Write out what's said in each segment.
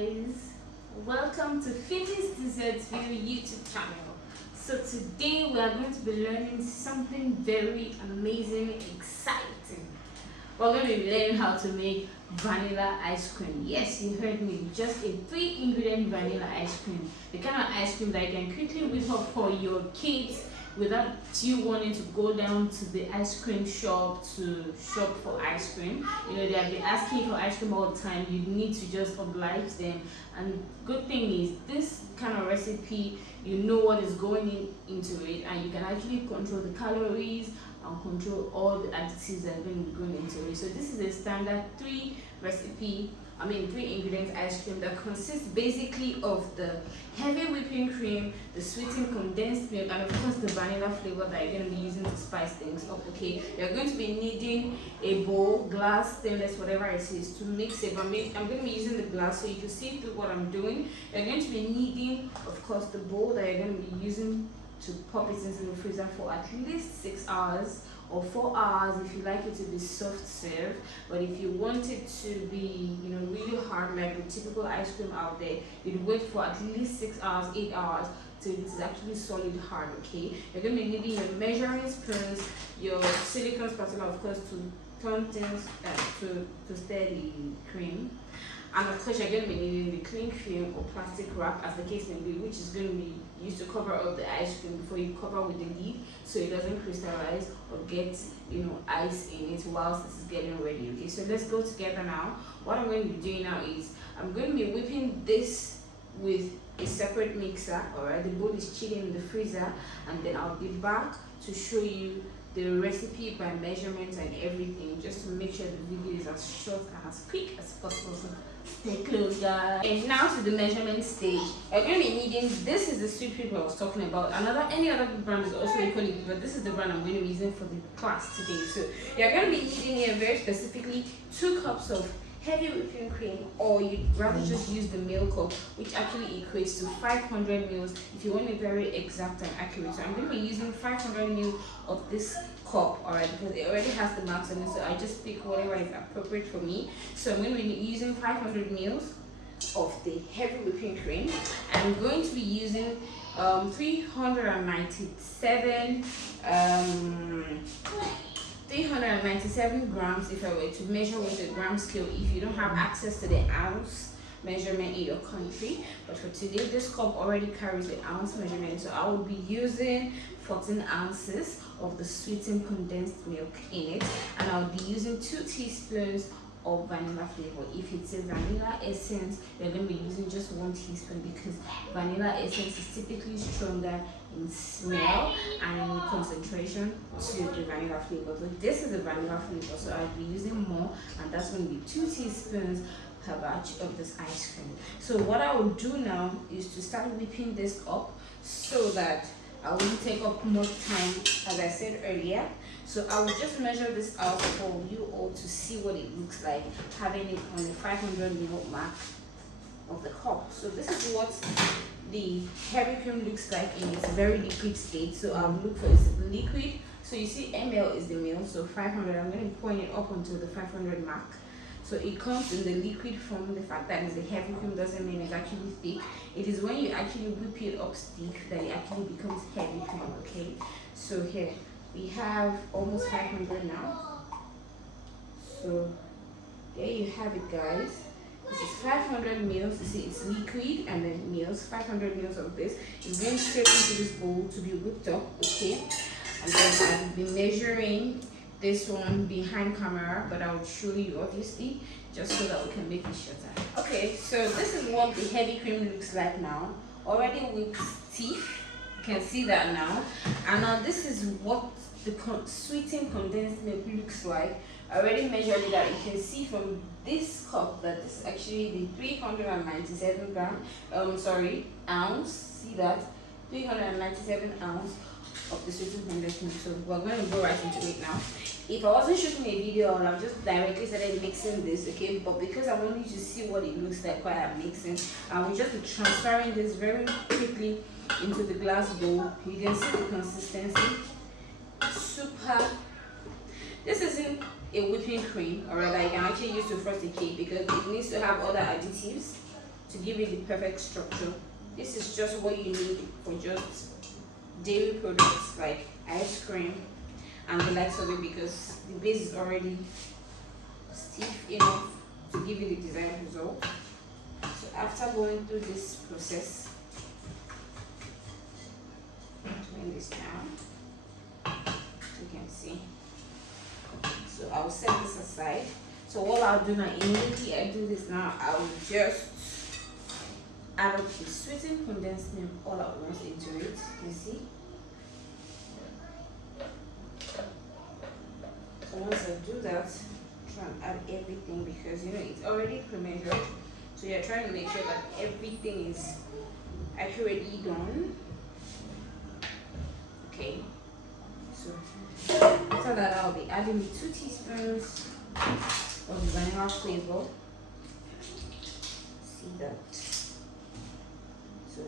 guys, welcome to Fimiesdessertsville YouTube channel. So today we are going to be learning something very amazing, exciting. We're going to be learning how to make vanilla ice cream. Yes, you heard me, just a 3-ingredient vanilla ice cream. The kind of ice cream that you can quickly whip up for your kids without you wanting to go down to the ice cream shop to shop for ice cream. You know, they have been asking for ice cream all the time. You need to just oblige them. And good thing is, this kind of recipe, you know what is going into it, and you can actually control the calories and control all the additives that are going to be going into it. So this is a standard 3-ingredient ice cream that consists basically of the heavy whipping cream, the sweetened condensed milk, and of course the vanilla flavor that you're going to be using to spice things up. Okay, you're going to be needing a bowl, glass, stainless, whatever it is, to mix it. But I'm going to be using the glass so you can see through what I'm doing. You're going to be needing, of course, the bowl that you're going to be using to pop it into the freezer for at least 6 hours or 4 hours if you like it to be soft serve. But if you want it to be, you know, really hard like the typical ice cream out there, you'd wait for at least 6 hours, 8 hours till it is actually solid hard. Okay, you're going to be needing your measuring spoons, your silicone spatula, of course, to turn things to stir the cream. And of course, you're going to be needing the cling film or plastic wrap, as the case may be, which is going to be used to cover up the ice cream before you cover with the lid, so it doesn't crystallize or get, you know, ice in it whilst this is getting ready. Okay, so let's go together now. What I'm going to be doing now is I'm going to be whipping this with a separate mixer. All right, the bowl is chilling in the freezer, and then I'll be back to show you the recipe by measurements and everything, just to make sure the video is as short and as quick as possible. So stay close, guys. And now to the measurement stage. You're going to be needing, this is the sweet pea I was talking about. Any other brand is also equally good, but this is the brand I'm going to be using for the class today. So you're going to be needing here very specifically 2 cups of heavy whipping cream, or you'd rather just use the milk cup, which actually equates to 500 mils if you want it very exact and accurate. So I'm going to be using 500 mils of this cup, alright, because it already has the marks on it, so I just pick whatever is appropriate for me. So I'm going to be using 500 mils of the heavy whipping cream. I'm going to be using 397 grams if I were to measure with a gram scale, if you don't have access to the ounce measurement in your country. But for today, this cup already carries the ounce measurement, so I will be using 14 ounces of the sweetened condensed milk in it, and I'll be using 2 teaspoons of vanilla flavor. If it's a vanilla essence, you're going to be using just 1 teaspoon, because vanilla essence is typically stronger in smell and in concentration to the vanilla flavor. So this is the vanilla flavor, so I'll be using more, and that's going to be 2 teaspoons per batch of this ice cream. So what I will do now is to start whipping this up so that I won't take up much time, as I said earlier. So I will just measure this out for you all to see what it looks like, having it on the 500 ml mark of the cup. So this is what the heavy cream looks like in its very liquid state. So I'll look for its liquid. So you see ml is the ml, so 500. I'm going to be pouring it up until the 500 mark. So it comes in the liquid form. The fact that it's a heavy cream doesn't mean it's actually thick. It is when you actually whip it up stiff that it actually becomes heavy cream. Okay, so here we have almost 500 now. So there you have it, guys. This is 500 mils. You see it's liquid and then mils. 500 mils of this is going straight into this bowl to be whipped up. Okay, and then I will be measuring this one behind camera, but I will show you obviously, just so that we can make it shorter. Okay, so this is what the heavy cream looks like now, already with stiff. You can see that now. And now this is what the sweetened condensed milk looks like. I already measured it out. You can see from this cup that this is actually the 397 ounce. See that? 397 ounce of the sweetened condensed milk. So we're going to go right into it now. If I wasn't shooting a video, I would have just directly started mixing this, okay? But because I want you to see what it looks like while I'm mixing, I will just be transferring this very quickly into the glass bowl. You can see the consistency. Super. This isn't a whipping cream, alright, that you can actually use to frost the cake, because it needs to have other additives to give it the perfect structure. This is just what you need for just dairy products like ice cream and the likes of it, because the base is already stiff enough to give you the desired result. So after going through this process, turn this down, you can see. So I'll set this aside. So what I'll do now, immediately I do this now, I will just add up the sweetened condensed milk all at once into it. You can see. So once I do that, try and add everything, because you know it's already pre-measured. So you're trying to make sure that everything is accurately done. Okay. So after that, I'll be adding 2 teaspoons of the vanilla flavor. See that? So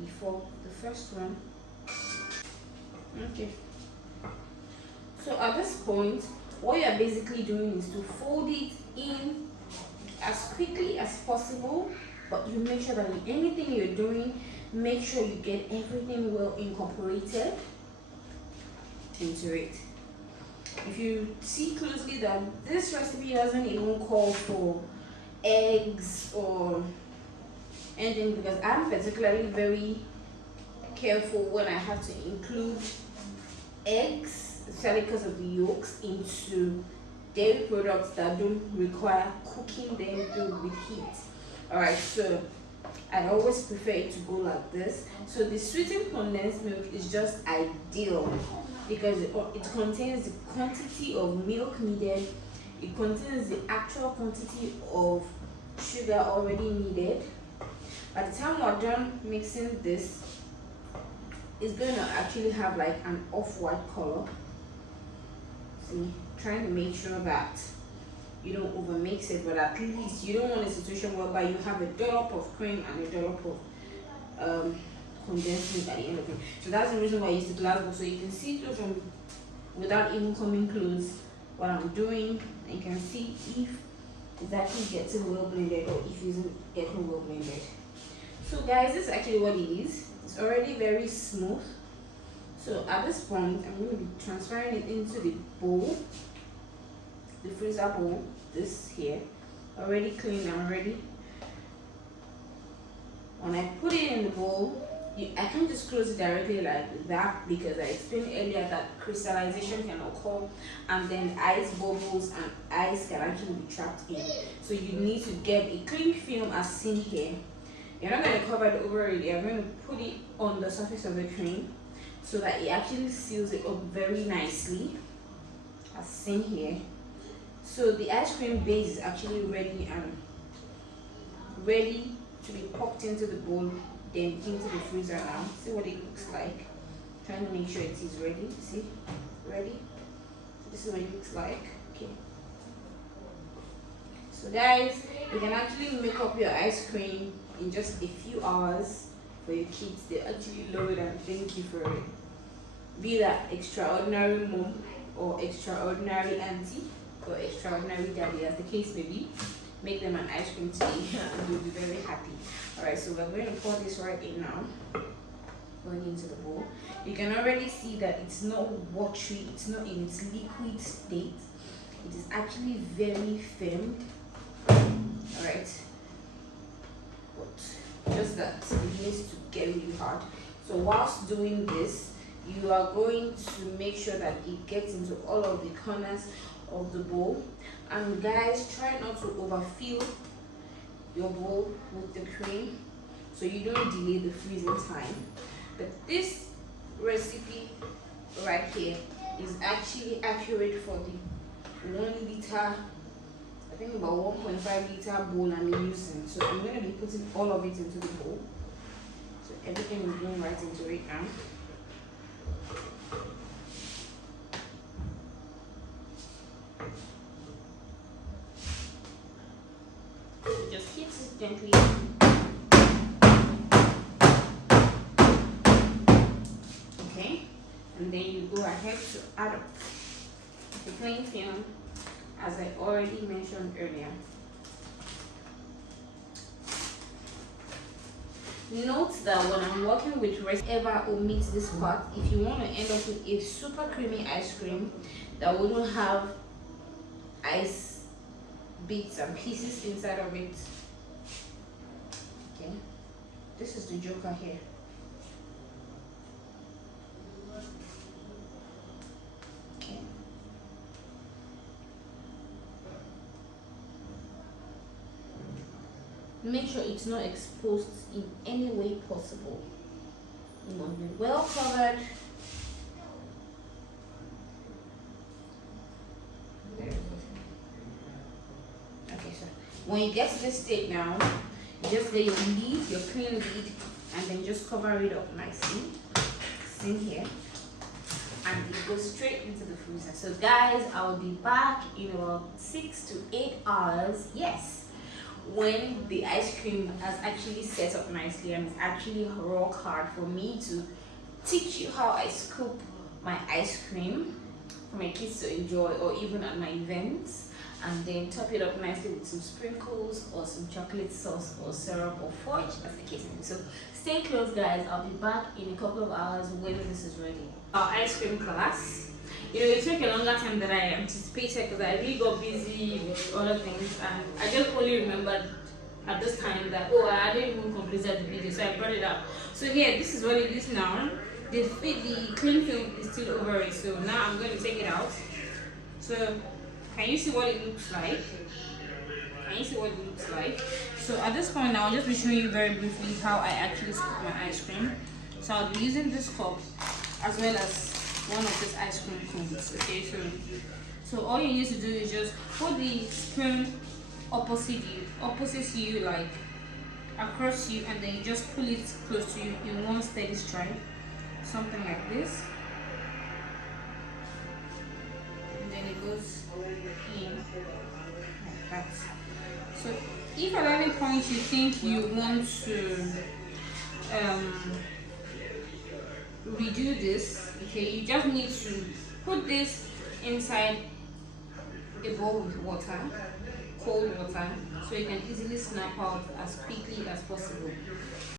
before the first one. Okay. So at this point, what you are basically doing is to fold it in as quickly as possible, but you make sure that in anything you're doing, make sure you get everything well incorporated into it. If you see closely that this recipe doesn't even call for eggs or anything, because I'm particularly very careful when I have to include eggs, especially because of the yolks, into dairy products that don't require cooking them through with heat. Alright, so I always prefer it to go like this. So the sweetened condensed milk is just ideal because it contains the quantity of milk needed, it contains the actual quantity of sugar already needed. By the time we're done mixing this, it's going to actually have like an off-white color. See, trying to make sure that you don't over mix it, but at least you don't want a situation whereby you have a dollop of cream and a dollop of condensed milk at the end of it. So that's the reason why I use the glass bowl, so you can see through from without even coming close what I'm doing, and you can see if it's actually getting well blended or if it isn't getting well blended. So guys, this is actually what it is. It's already very smooth. So at this point, I'm going to be transferring it into the bowl, the freezer bowl, this here, already clean and ready. When I put it in the bowl, I can't just close it directly like that, because I explained earlier that crystallization can occur and then ice bubbles and ice can actually be trapped in. So you need to get a cling film as seen here. You're not going to cover it over it, you're going to put it on the surface of the cream so that it actually seals it up very nicely as seen here. So the ice cream base is actually ready and ready to be popped into the bowl, then into the freezer now. See what it looks like. Trying to make sure it is ready. See? Ready? This is what it looks like. Okay. So guys, you can actually make up your ice cream in just a few hours for your kids. They actually love it and thank you for it. Be that extraordinary mom or extraordinary auntie or extraordinary daddy, as the case may be, make them an ice cream today and they'll be very happy. Alright, so we're going to pour this right in now, going into the bowl. You can already see that it's not watery, it's not in its liquid state, it is actually very firm. Alright, but just that it needs to get really hard. So whilst doing this, you are going to make sure that it gets into all of the corners of the bowl. And guys, try not to overfill your bowl with the cream so you don't delay the freezing time. But this recipe right here is actually accurate for the 1 liter, I think about 1.5 liter bowl I'm using. So I'm going to be putting all of it into the bowl. So everything is going right into it now. Just hit it gently. Okay, and then you go ahead to add up the cling film, as I already mentioned earlier. Note that when I'm working with rest, ever omit this part. If you want to end up with a super creamy ice cream that wouldn't have ice bits and pieces inside of it, okay, this is the joker here. Okay. Make sure it's not exposed in any way possible. It must be well covered. Okay, so when you get to this state now, just lay your lid, your clean lid, and then just cover it up nicely. It's in here. And it goes straight into the freezer. So guys, I'll be back in about 6 to 8 hours. Yes. When the ice cream has actually set up nicely and it's actually rock hard for me to teach you how I scoop my ice cream for my kids to enjoy, or even at my events, and then top it up nicely with some sprinkles or some chocolate sauce or syrup or fudge, as the case may be. So stay close guys, I'll be back in a couple of hours when this is ready. Our ice cream class, it took a longer time than I anticipated because I really got busy with other things, and I just only remembered at this time that I hadn't even completed the video, so I brought it up. So here, this is what it is now. The cling film is still over it, so now I'm going to take it out. So can you see what it looks like? Can you see what it looks like? So at this point now, I'll just be showing you very briefly how I actually scoop my ice cream. So I'll be using this cup as well as one of these ice cream cones. Okay, so all you need to do is just put the spoon opposite you, like across you, and then you just pull it close to you in one steady stride, something like this, and then it goes in like that. So if at any point you think you want to redo this, okay, you just need to put this inside a bowl with water, cold water, so you can easily snap out as quickly as possible.